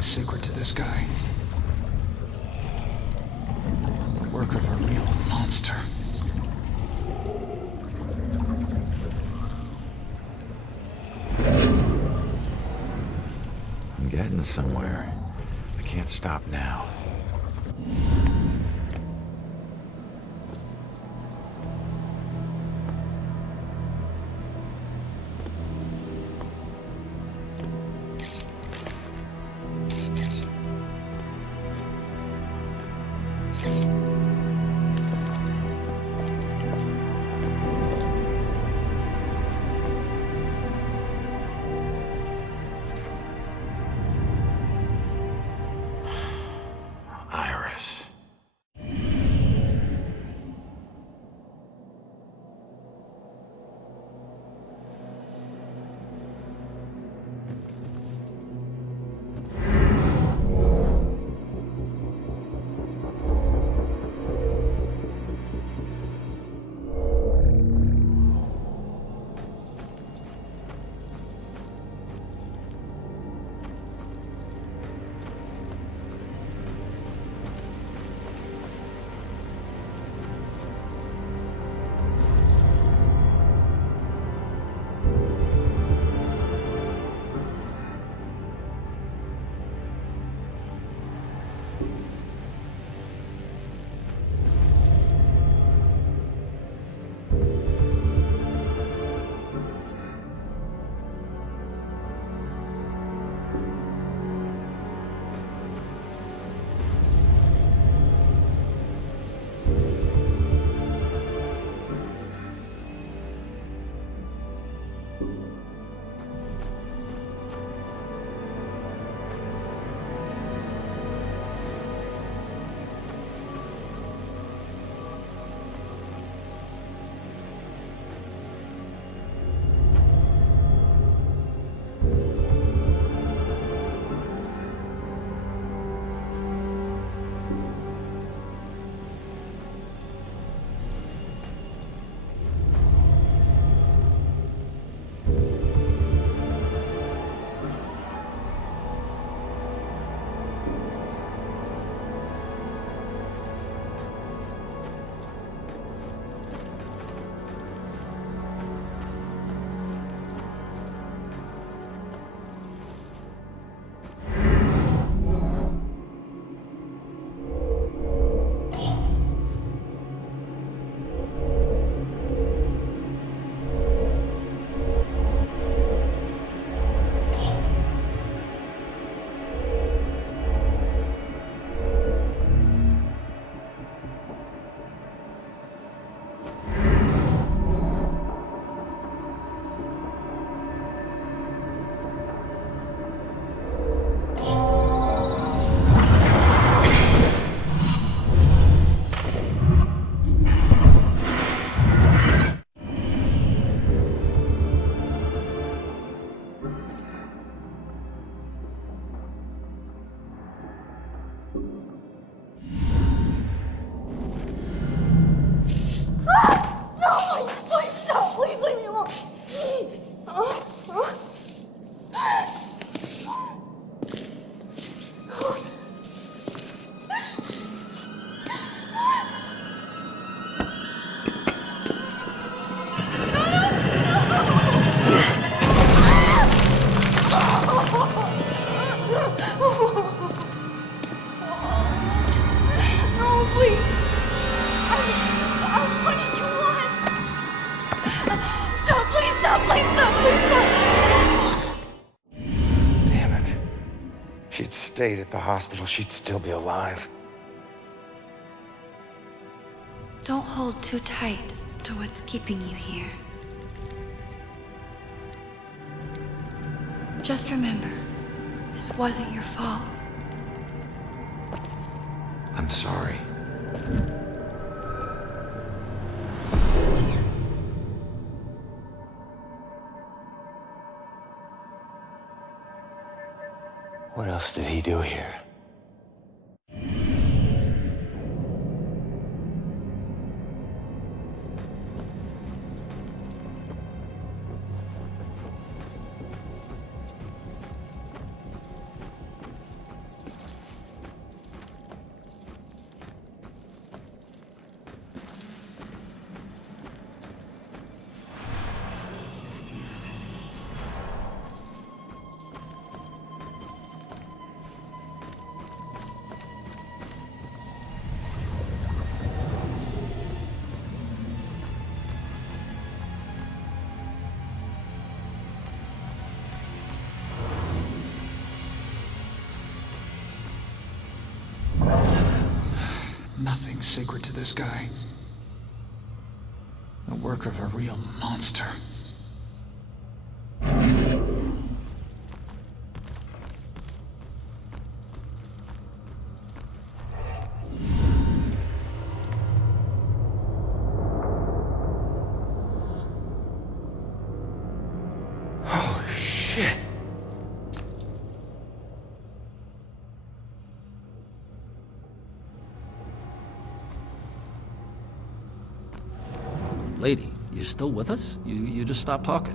something sacred to this guy. The work of a real monster. I'm getting somewhere. I can't stop now. Iris. Stayed at the hospital, she'd still be alive. Don't hold too tight to what's keeping you here. Just remember, this wasn't your fault. I'm sorry. What else did he do here? Nothing sacred to this guy. The work of a real monster. Holy shit. Lady, you still with us? You just stopped talking.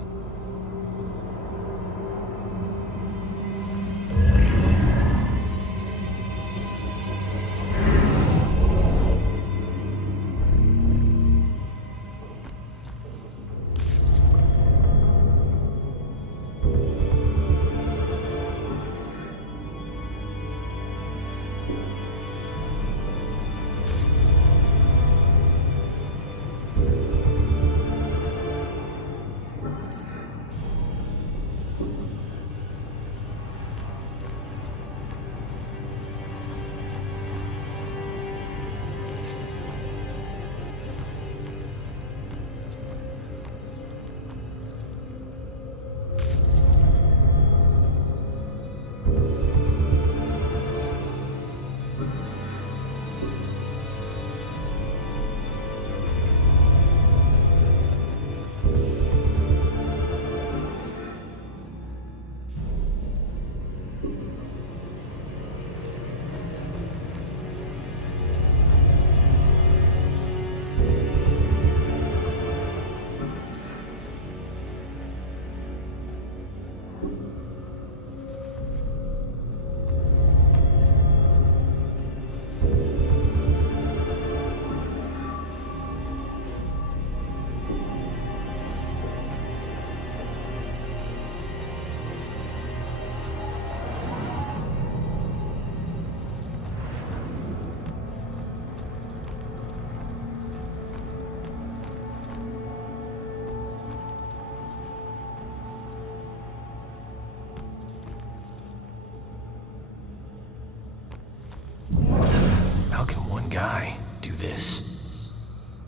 How can one guy do this?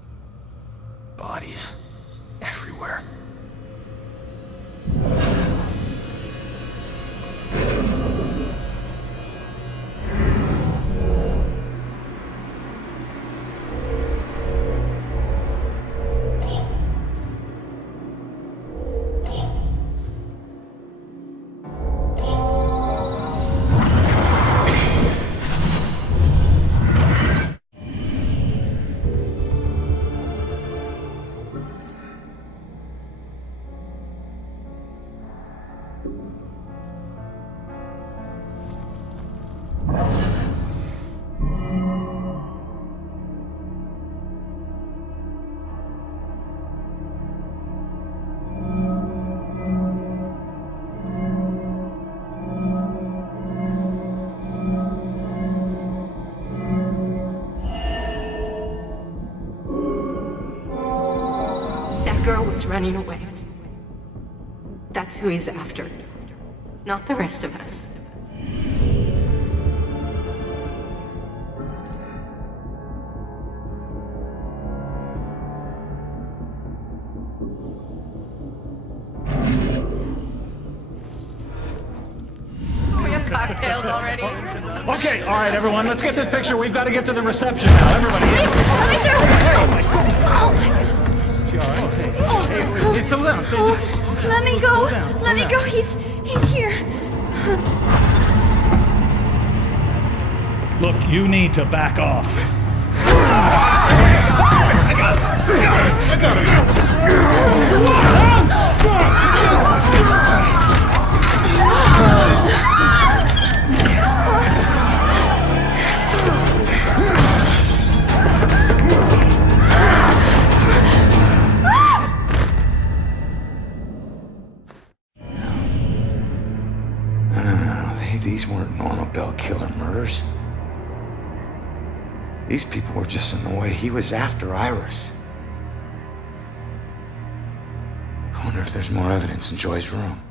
Bodies everywhere. Girl was running away. That's who he's after, not the rest of us. We have cocktails already. Okay, all right, everyone, let's get this picture. We've got to get to the reception now. Everybody. Let me through! Oh my God. Hey, slow down. Let me go. Let me go. He's here. Look, you need to back off. These weren't normal Bell killer murders. These people were just in the way. He was after Iris. I wonder if there's more evidence in Joy's room.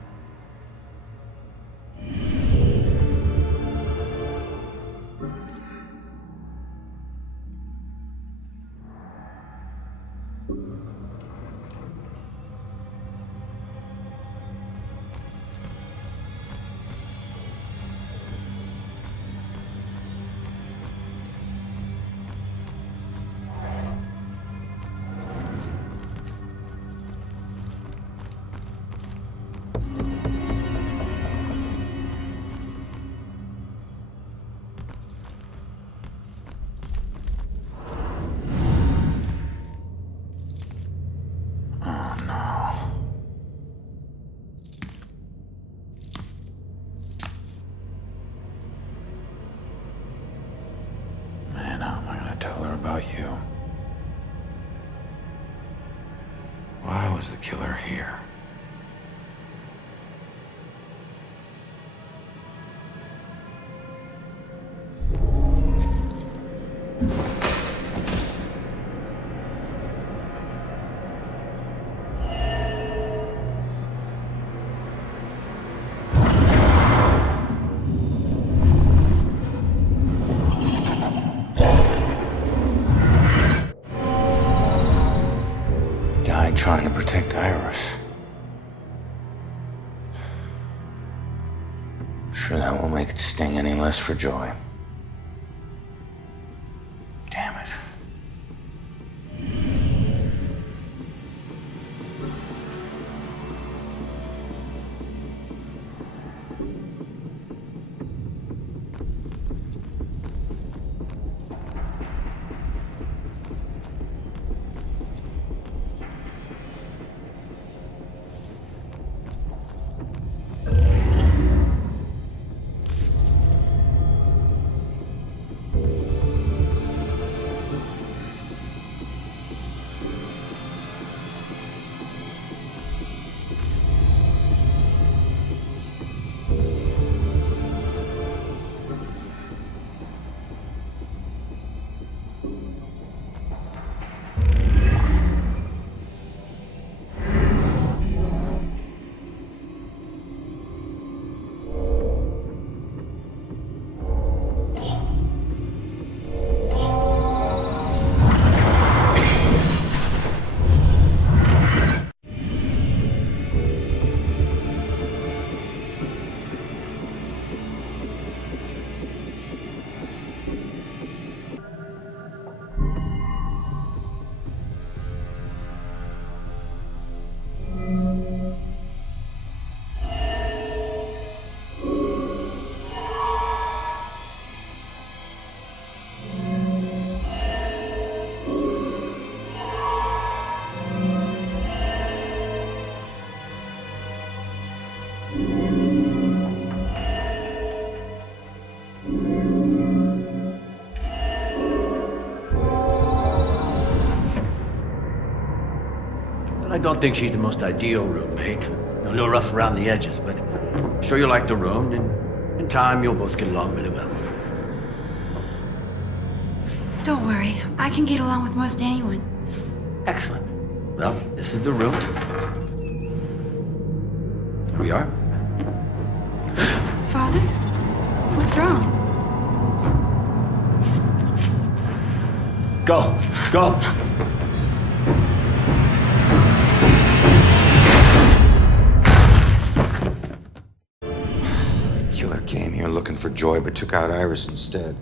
about you? Why was the killer here? Died trying to protect Iris. I'm sure that won't make it sting any less for Joy. Damn it. I don't think she's the most ideal roommate. A little rough around the edges, but I'm sure you'll like the room, and in time you'll both get along really well. Don't worry, I can get along with most anyone. Excellent. Well, this is the room. Here we are. Father? What's wrong? Go. Go. Killer came here looking for Joy, but took out Iris instead.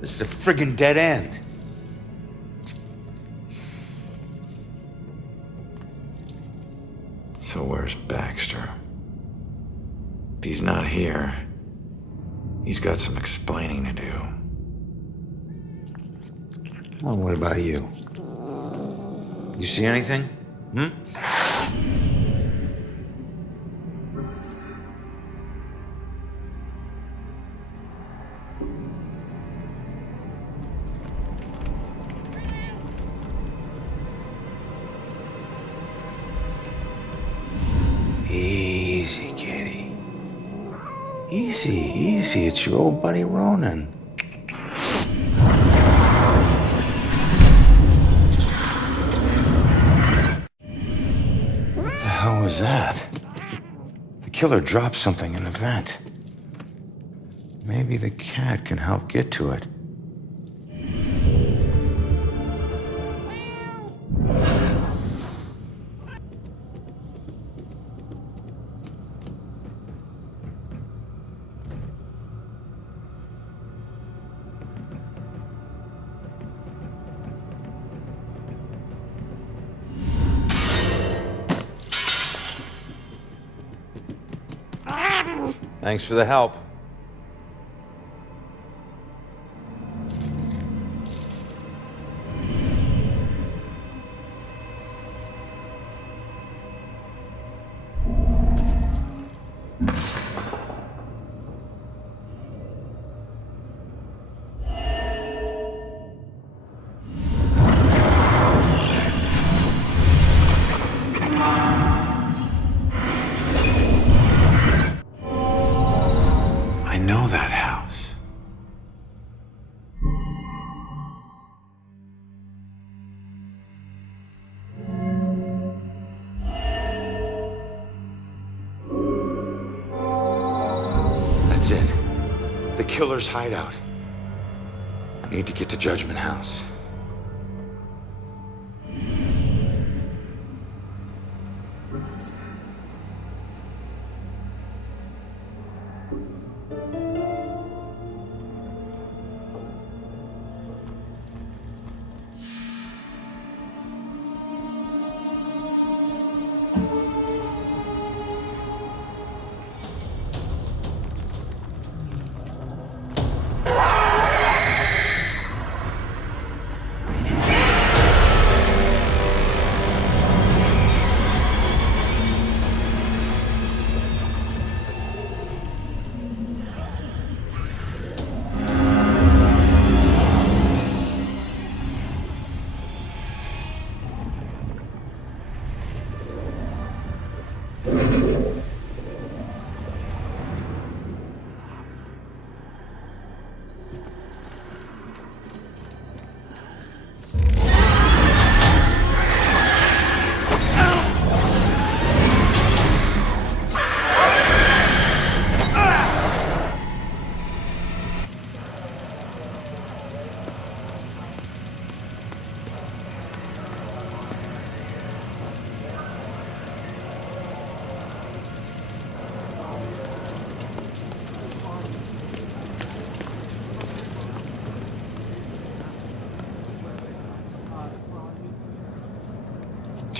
This is a friggin' dead end. So where's Baxter? If he's not here, he's got some explaining to do. Oh, what about you? You see anything? Easy, kitty. Easy, easy. It's your old buddy Ronan. What the hell was that? The killer dropped something in the vent. Maybe the cat can help get to it. Thanks for the help. know that house. That's it. The killer's hideout. I need to get to Judgment House.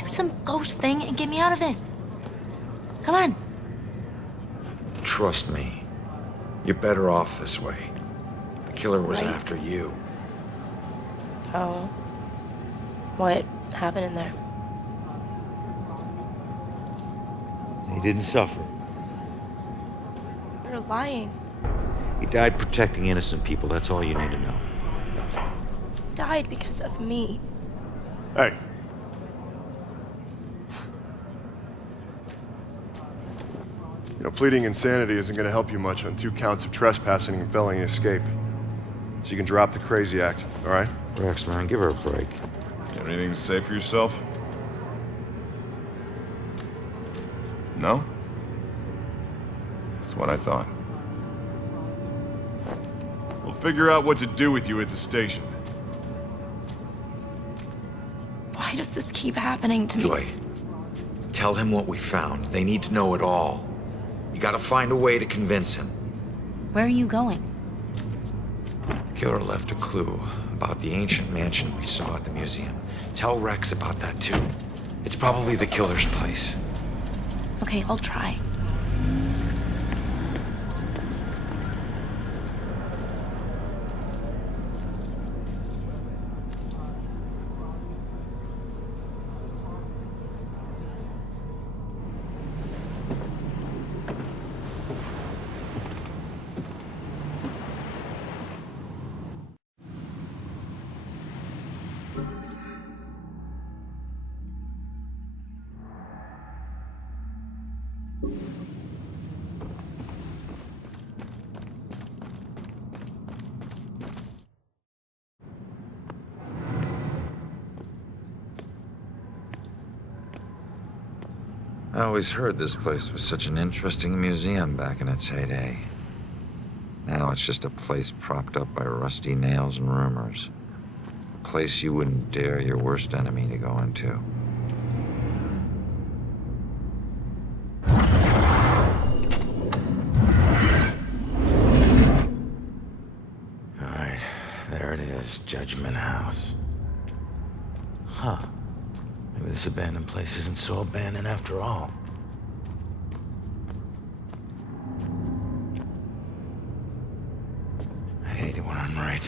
Some ghost thing and get me out of this. Come on. Trust me. You're better off this way. The killer was Right. after you. Oh. What happened in there? He didn't suffer. You're lying. He died protecting innocent people. That's all you need to know. He died because of me. Hey. You know, pleading insanity isn't going to help you much on 2 counts of trespassing and felony escape. So you can drop the crazy act, all right? Rex, man, give her a break. Got anything to say for yourself? No? That's what I thought. We'll figure out what to do with you at the station. Why does this keep happening to me? Joy, tell him what we found. They need to know it all. You gotta find a way to convince him. Where are you going? Killer left a clue about the ancient mansion we saw at the museum. Tell Rex about that too. It's probably the killer's place. Okay, I'll try. I always heard this place was such an interesting museum back in its heyday. Now it's just a place propped up by rusty nails and rumors. A place you wouldn't dare your worst enemy to go into. All right, there it is, Judgment House. Huh. Maybe this abandoned place isn't so abandoned after all. I hate it when I'm right.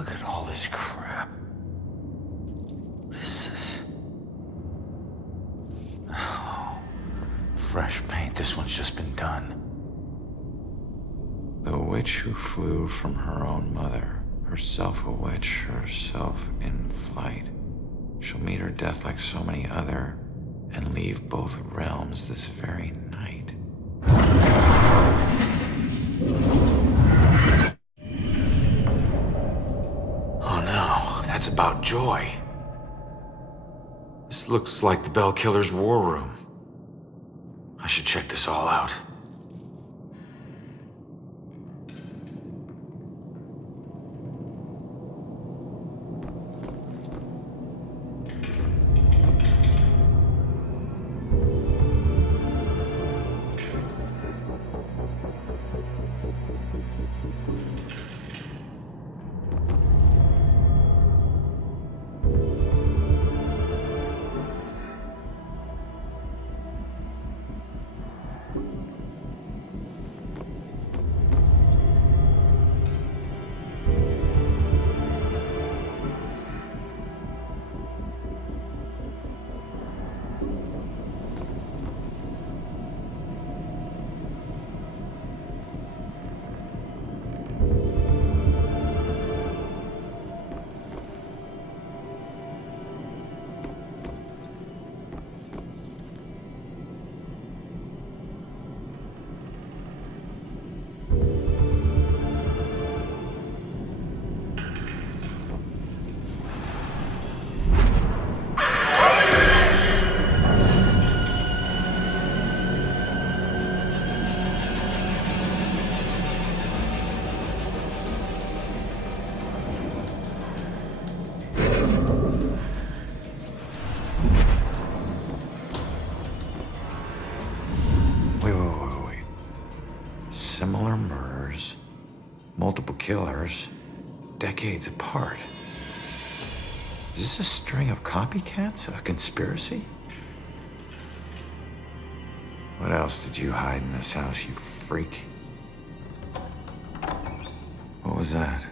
Look at all this crap. What is this? Oh, fresh paint. This one's just been done. The witch who flew from her own mother, herself a witch, herself in flight. She'll meet her death like so many other, and leave both realms this very night. Oh no, that's about Joy. This looks like the Bell Killer's war room. I should check this all out. Wait. Similar murders, multiple killers, decades apart. Is this a string of copycats? A conspiracy? What else did you hide in this house, you freak? What was that?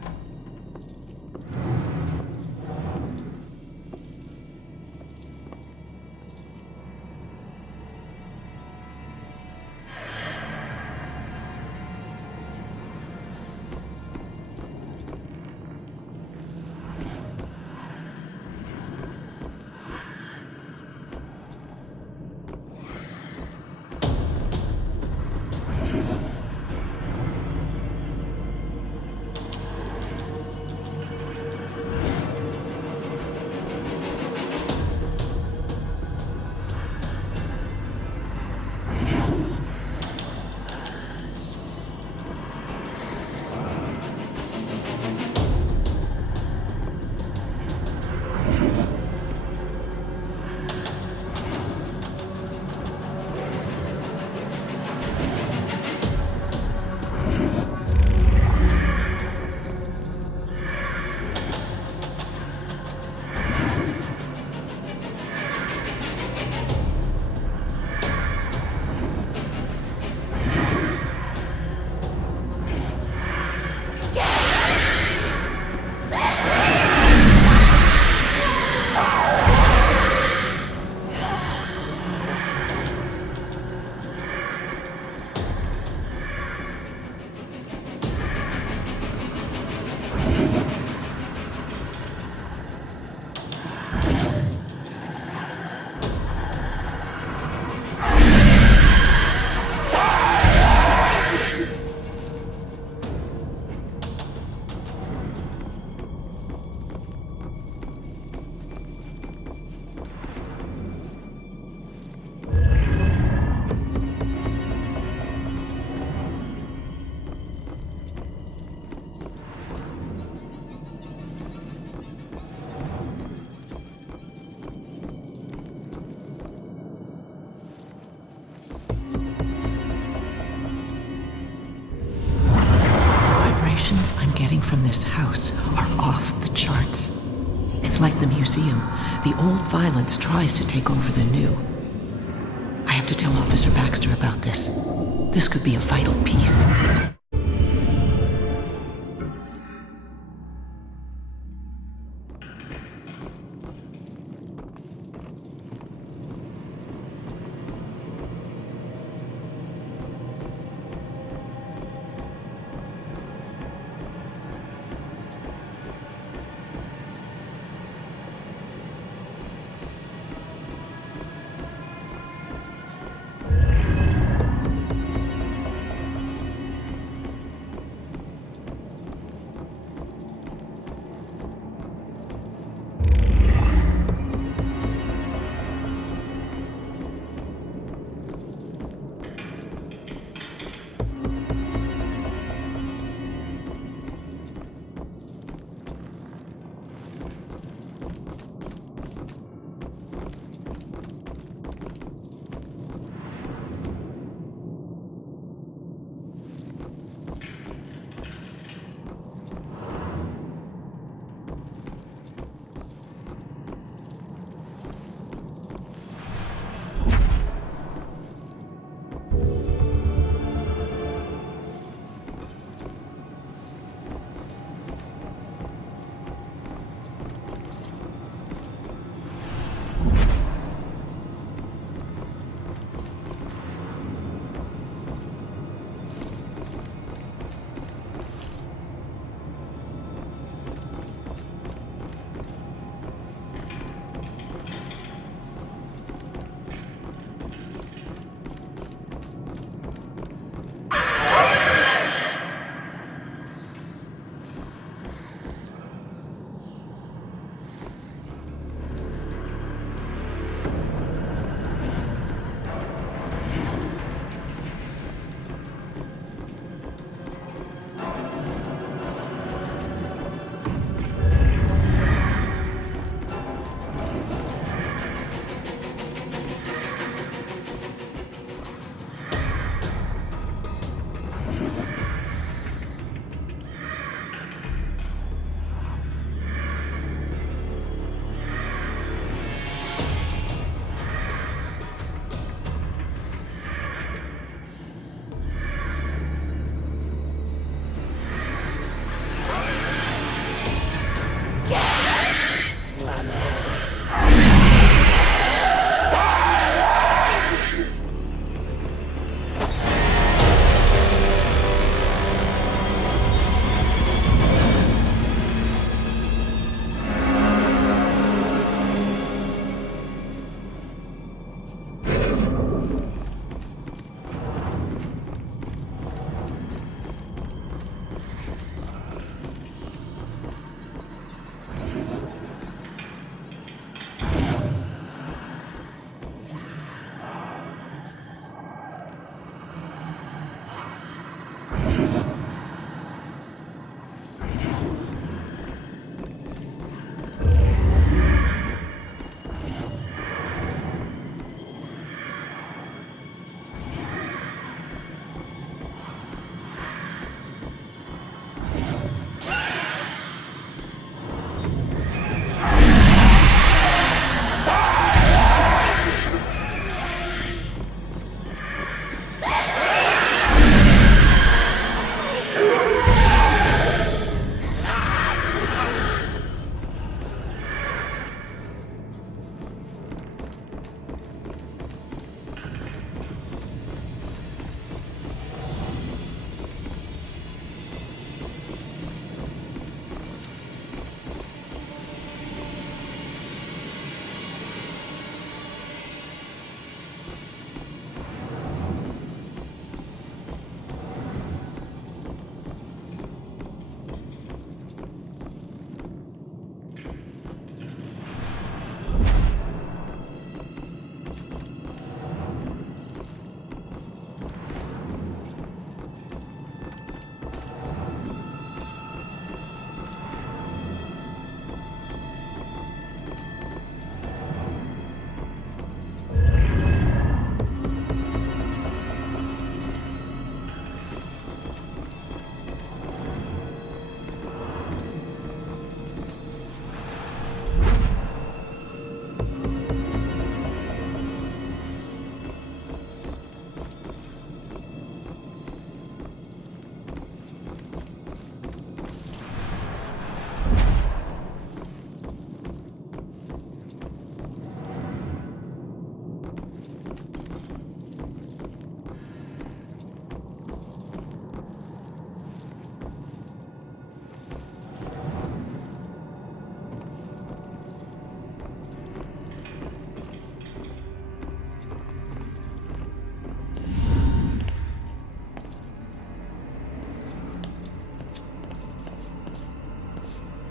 I'm getting from this house are off the charts. It's like the museum. The old violence tries to take over the new. I have to tell Officer Baxter about this. This could be a vital piece.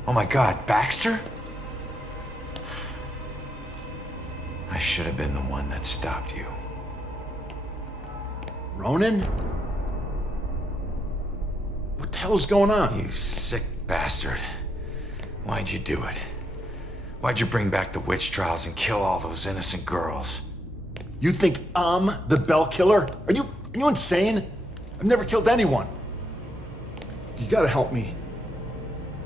Oh my God, Baxter? I should have been the one that stopped you. Ronan? What the hell's going on? You sick bastard. Why'd you do it? Why'd you bring back the witch trials and kill all those innocent girls? You think I'm the Bell Killer? Are you insane? I've never killed anyone. You gotta help me.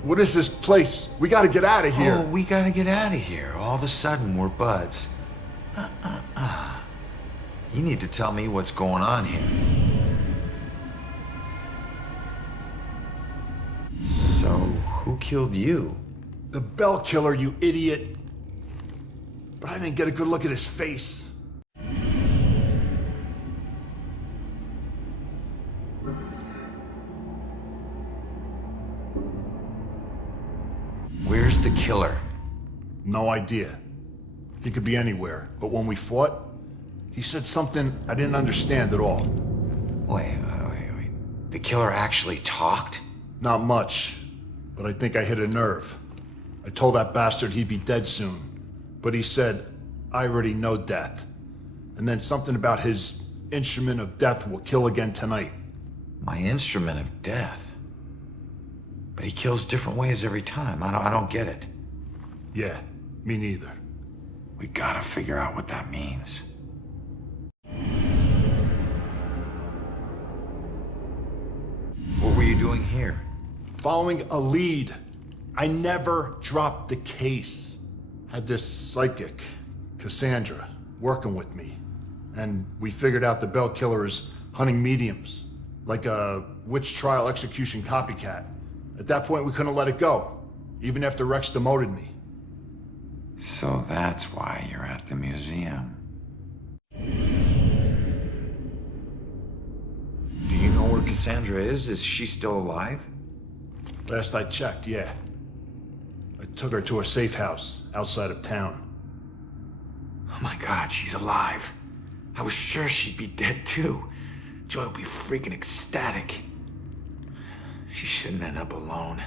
What is this place? We gotta get out of here. Oh, we gotta get out of here. All of a sudden, we're buds. You need to tell me what's going on here. So, who killed you? The Bell Killer, you idiot. But I didn't get a good look at his face. Where's the killer? No idea. He could be anywhere, but when we fought, he said something I didn't understand at all. Wait. The killer actually talked? Not much, but I think I hit a nerve. I told that bastard he'd be dead soon, but he said, I already know death. And then something about his instrument of death will kill again tonight. My instrument of death? But he kills different ways every time. I don't get it. Yeah, me neither. We gotta figure out what that means. What were you doing here? Following a lead. I never dropped the case. Had this psychic, Cassandra, working with me. And we figured out the Bell Killer is hunting mediums, like a witch trial execution copycat. At that point, we couldn't let it go, even after Rex demoted me. So that's why you're at the museum. Do you know where Cassandra is? Is she still alive? Last I checked, yeah. I took her to a safe house outside of town. Oh my God, she's alive. I was sure she'd be dead too. Joy would be freaking ecstatic. She shouldn't end up alone.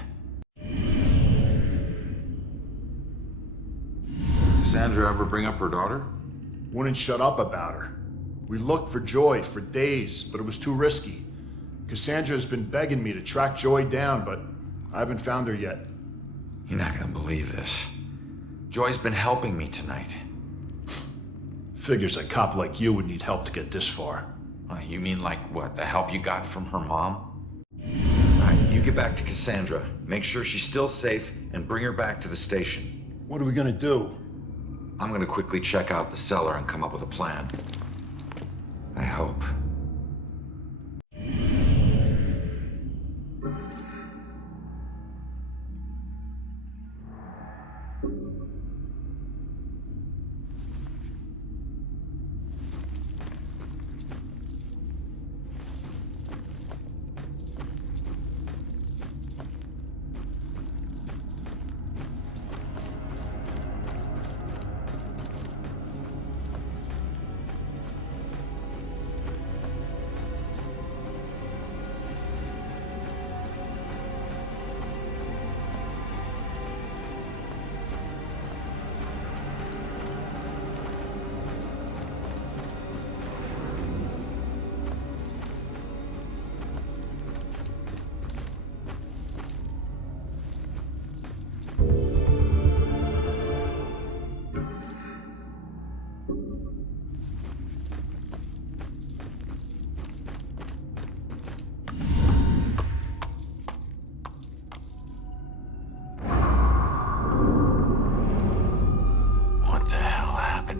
Cassandra ever bring up her daughter? Wouldn't shut up about her. We looked for Joy for days, but it was too risky. Cassandra has been begging me to track Joy down, but I haven't found her yet. You're not gonna believe this. Joy's been helping me tonight. Figures a cop like you would need help to get this far. You mean like what? The help you got from her mom? Alright, you get back to Cassandra. Make sure she's still safe and bring her back to the station. What are we gonna do? I'm gonna quickly check out the cellar and come up with a plan. I hope.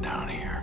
Down here.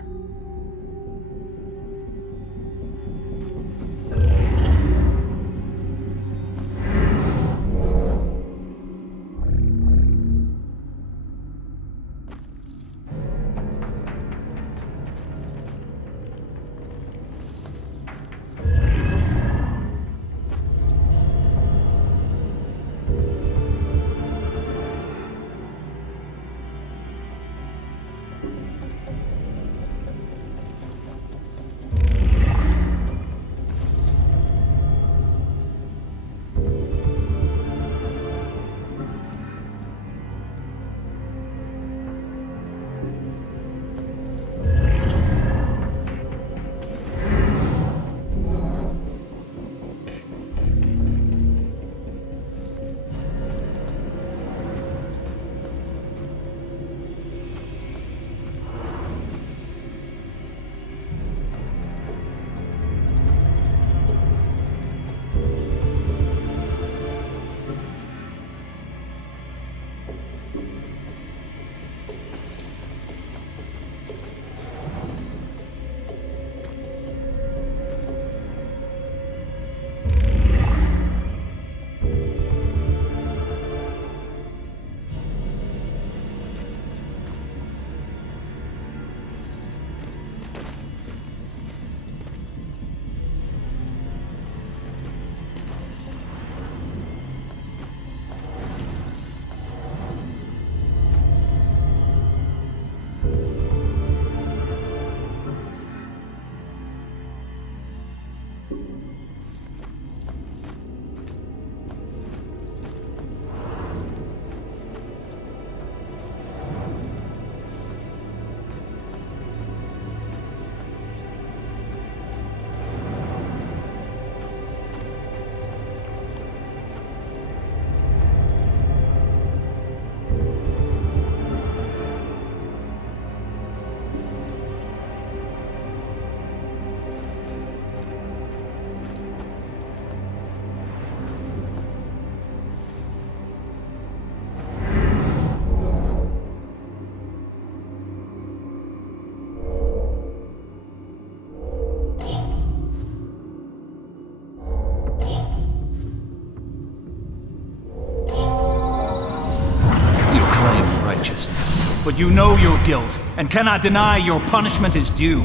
righteousness, but you know your guilt and cannot deny your punishment is due.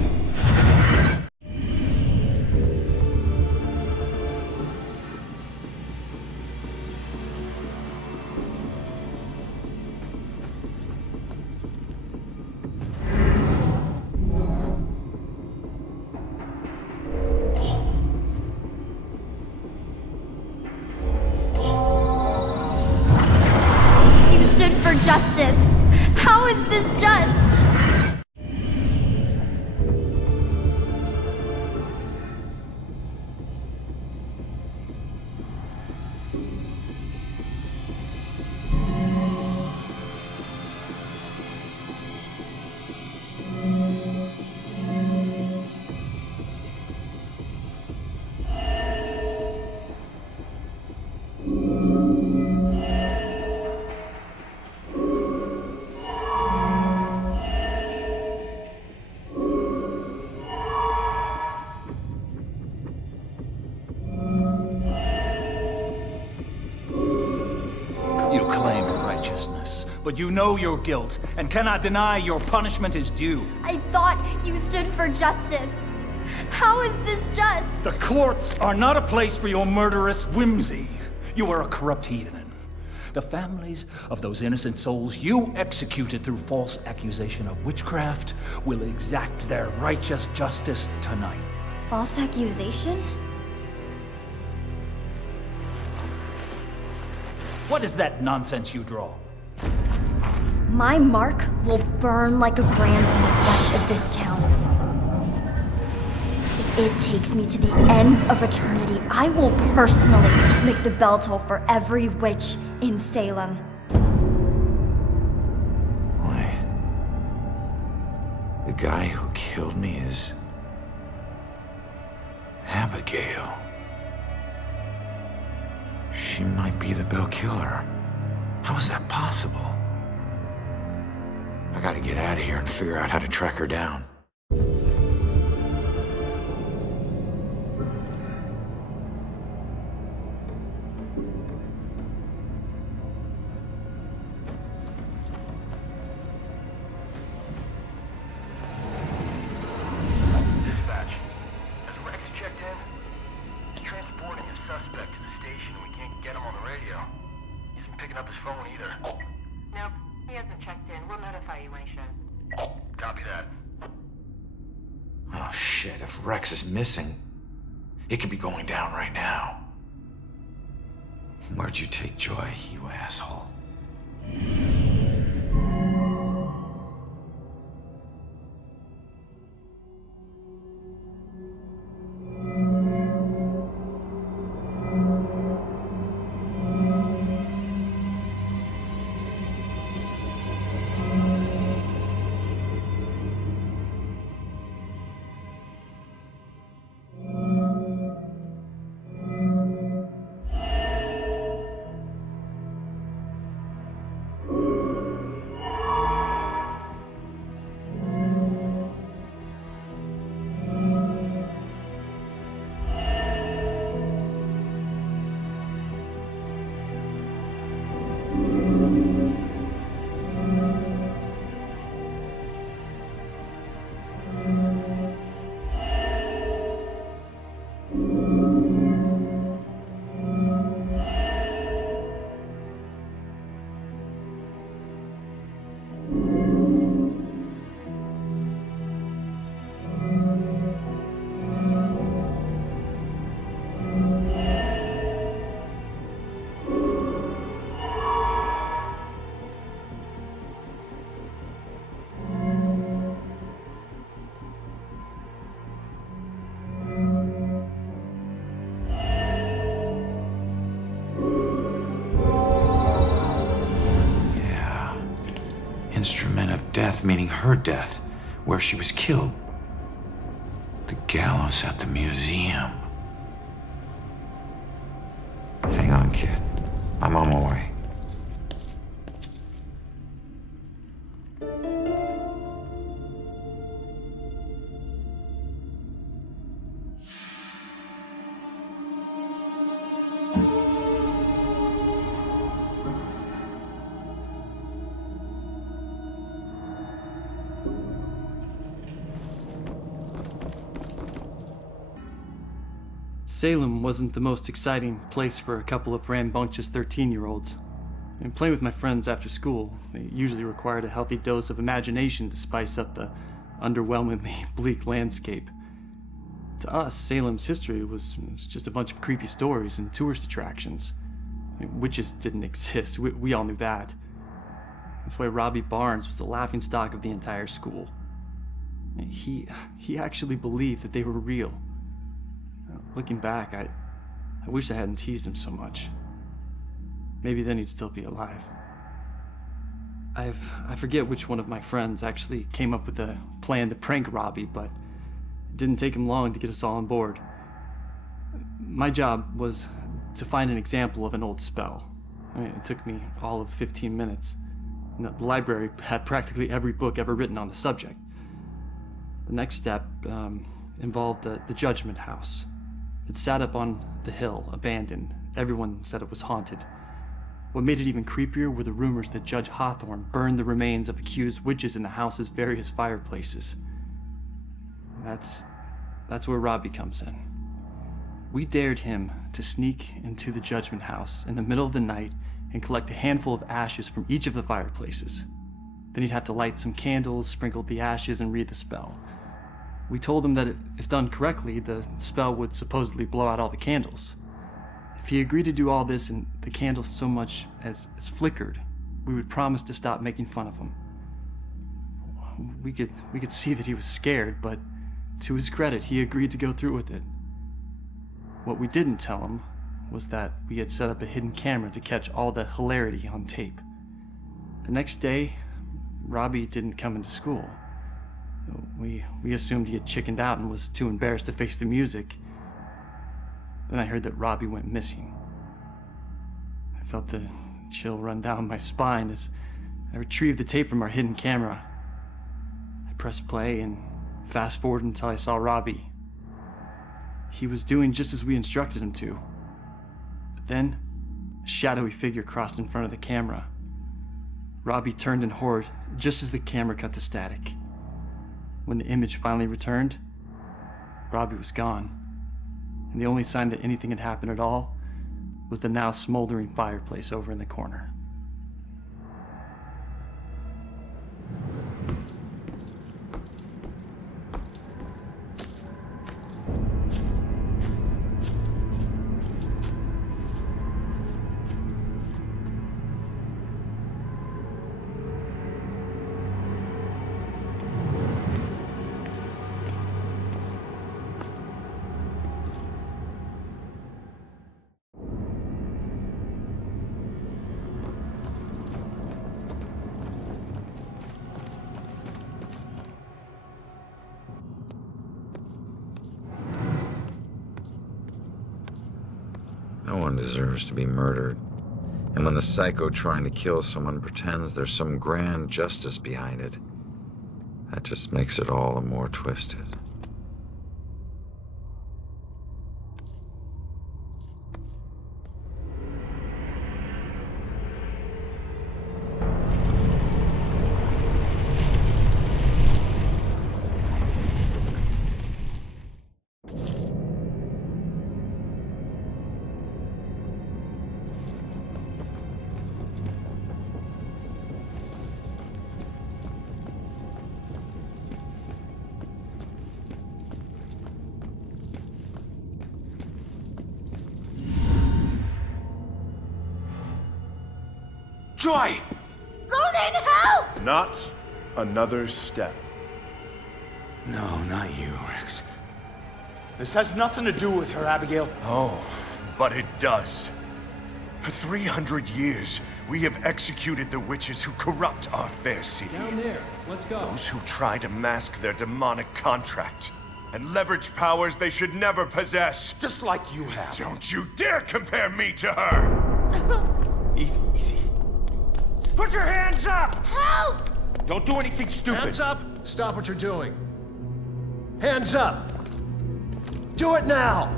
You stood for justice. How is this just? You claim righteousness, but you know your guilt and cannot deny your punishment is due. I thought you stood for justice. How is this just? The courts are not a place for your murderous whimsy. You are a corrupt heathen. The families of those innocent souls you executed through false accusation of witchcraft will exact their righteous justice tonight. False accusation? What is that nonsense you draw? My mark will burn like a brand in the flesh of this town. If it takes me to the ends of eternity, I will personally make the bell toll for every witch in Salem. Wait. The guy who killed me is Abigail. She might be the Bell Killer. How is that possible? I gotta get out of here and figure out how to track her down. Dispatch. Has Rex checked in? He's transporting a suspect to the station and we can't get him on the radio. He isn't picking up his phone either. Nope, he hasn't checked in. We'll notify you when he shows. Copy that. Oh shit, if Rex is missing, it could be going down right now. Where'd you take Joy, you asshole? Instrument of death, meaning her death, where she was killed. The gallows at the museum. Hang on, kid. I'm on my way. Salem wasn't the most exciting place for a couple of rambunctious 13-year-olds. And playing with my friends after school, they usually required a healthy dose of imagination to spice up the underwhelmingly bleak landscape. To us, Salem's history was just a bunch of creepy stories and tourist attractions. Witches didn't exist, we all knew that. That's why Robbie Barnes was the laughingstock of the entire school. He actually believed that they were real. Looking back, I wish I hadn't teased him so much. Maybe then he'd still be alive. I forget which one of my friends actually came up with a plan to prank Robbie, but it didn't take him long to get us all on board. My job was to find an example of an old spell. It took me all of 15 minutes. The library had practically every book ever written on the subject. The next step involved the Judgment House. It sat up on the hill, abandoned. Everyone said it was haunted. What made it even creepier were the rumors that Judge Hawthorne burned the remains of accused witches in the house's various fireplaces. That's where Robbie comes in. We dared him to sneak into the Judgment House in the middle of the night and collect a handful of ashes from each of the fireplaces. Then he'd have to light some candles, sprinkle the ashes, and read the spell. We told him that if done correctly, the spell would supposedly blow out all the candles. If he agreed to do all this and the candles so much as flickered, we would promise to stop making fun of him. We could see that he was scared, but to his credit, he agreed to go through with it. What we didn't tell him was that we had set up a hidden camera to catch all the hilarity on tape. The next day, Robbie didn't come into school. We assumed he had chickened out and was too embarrassed to face the music. Then I heard that Robbie went missing. I felt the chill run down my spine as I retrieved the tape from our hidden camera. I pressed play and fast forward until I saw Robbie. He was doing just as we instructed him to. But then, a shadowy figure crossed in front of the camera. Robbie turned in horror just as the camera cut to static. When the image finally returned, Robbie was gone. And the only sign that anything had happened at all was the now smoldering fireplace over in the corner. No one deserves to be murdered. And when the psycho trying to kill someone pretends there's some grand justice behind it, that just makes it all the more twisted. Joy! Ronan, help! Not another step. No, not you, Rex. This has nothing to do with her, Abigail. Oh, but it does. For 300 years, we have executed the witches who corrupt our fair city. Down there. Let's go. Those who try to mask their demonic contract and leverage powers they should never possess. Just like you have. Don't you dare compare me to her! Easy, easy. Put your hands up! Help! Don't do anything stupid. Hands up! Stop what you're doing. Hands up! Do it now!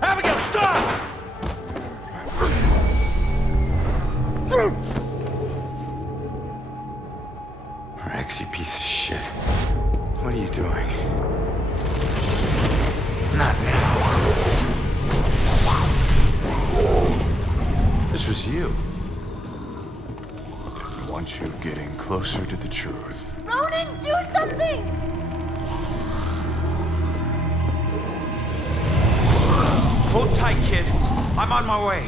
Abigail, stop! shit. What are you doing? Not now. This was you. Want you getting closer to the truth. Ronan, do something! Hold tight, kid. I'm on my way.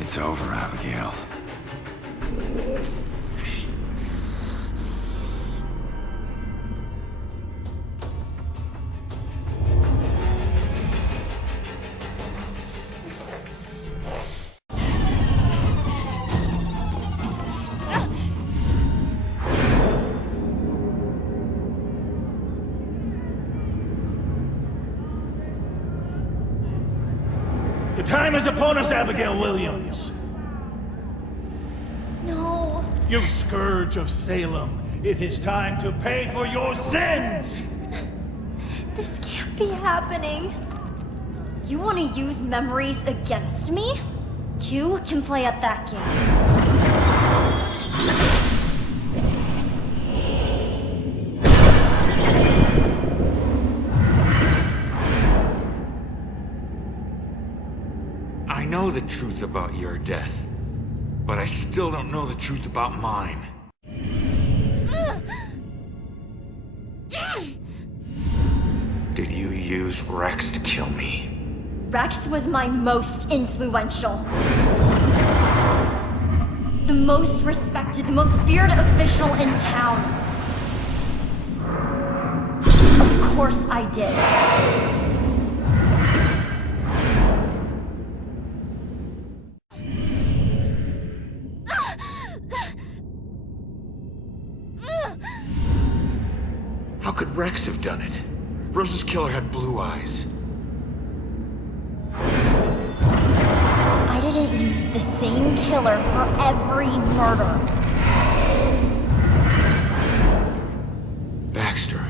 It's over, Abigail. The time is upon us, Abigail Williams. No. You scourge of Salem, it is time to pay for your sins! This can't be happening. You want to use memories against me? Two can play at that game. I know the truth about your death, but I still don't know the truth about mine. Did you use Rex to kill me? Rex was my most influential. The most respected, the most feared official in town. Of course I did. How could Rex have done it? Rose's killer had blue eyes. I didn't use the same killer for every murder. Baxter.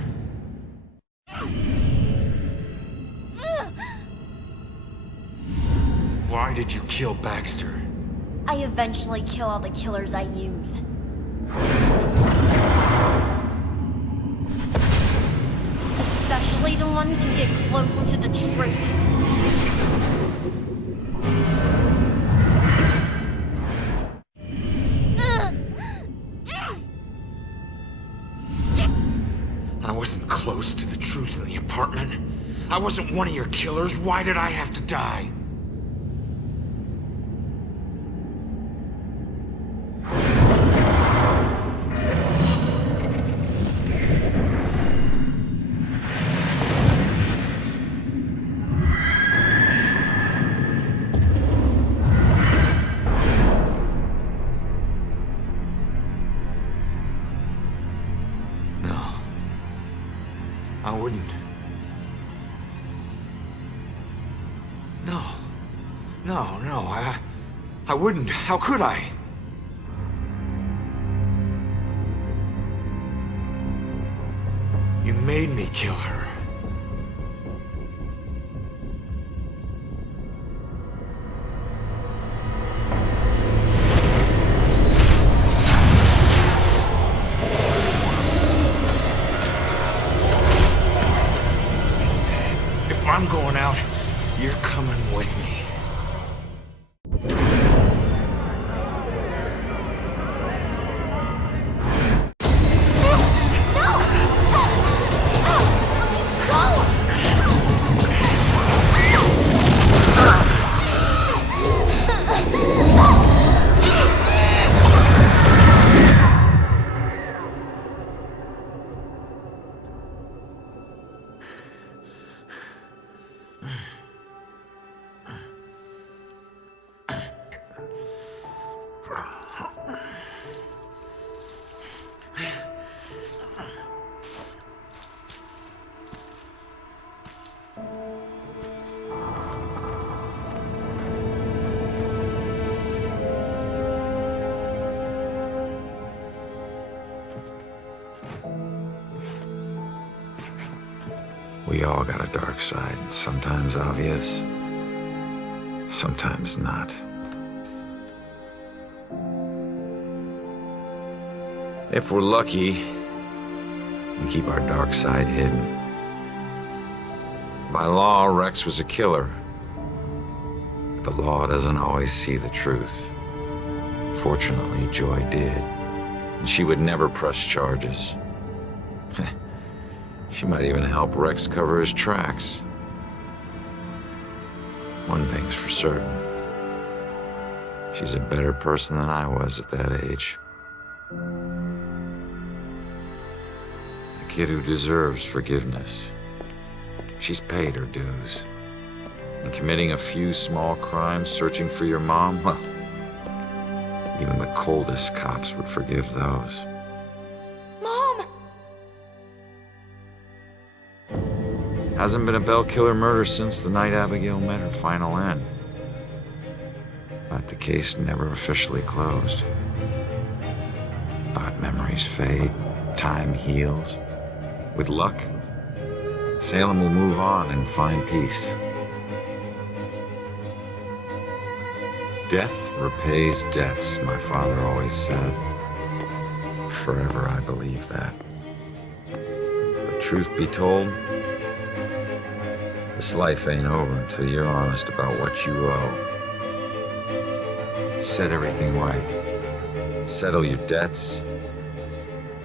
Why did you kill Baxter? I eventually kill all the killers I use. Especially the ones who get close to the truth. I wasn't close to the truth in the apartment. I wasn't one of your killers. Why did I have to die? I wouldn't. No. I wouldn't. How could I? You made me kill her. If I'm going out, you're coming with me. We all got a dark side, sometimes obvious, sometimes not. If we're lucky, we keep our dark side hidden. By law, Rex was a killer. But the law doesn't always see the truth. Fortunately, Joy did. And she would never press charges. She might even help Rex cover his tracks. One thing's for certain. She's a better person than I was at that age. A kid who deserves forgiveness. She's paid her dues. And committing a few small crimes, searching for your mom, well, even the coldest cops would forgive those. Mom! Hasn't been a Bell killer murder since the night Abigail met her final end. But the case never officially closed. But memories fade, time heals. With luck, Salem will move on and find peace. Death repays debts, my father always said. Forever I believe that. But truth be told, this life ain't over until you're honest about what you owe. Set everything right. Settle your debts.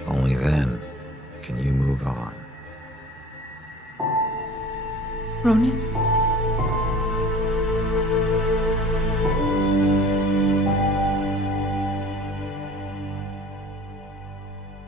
Only then can you move on. Ronan?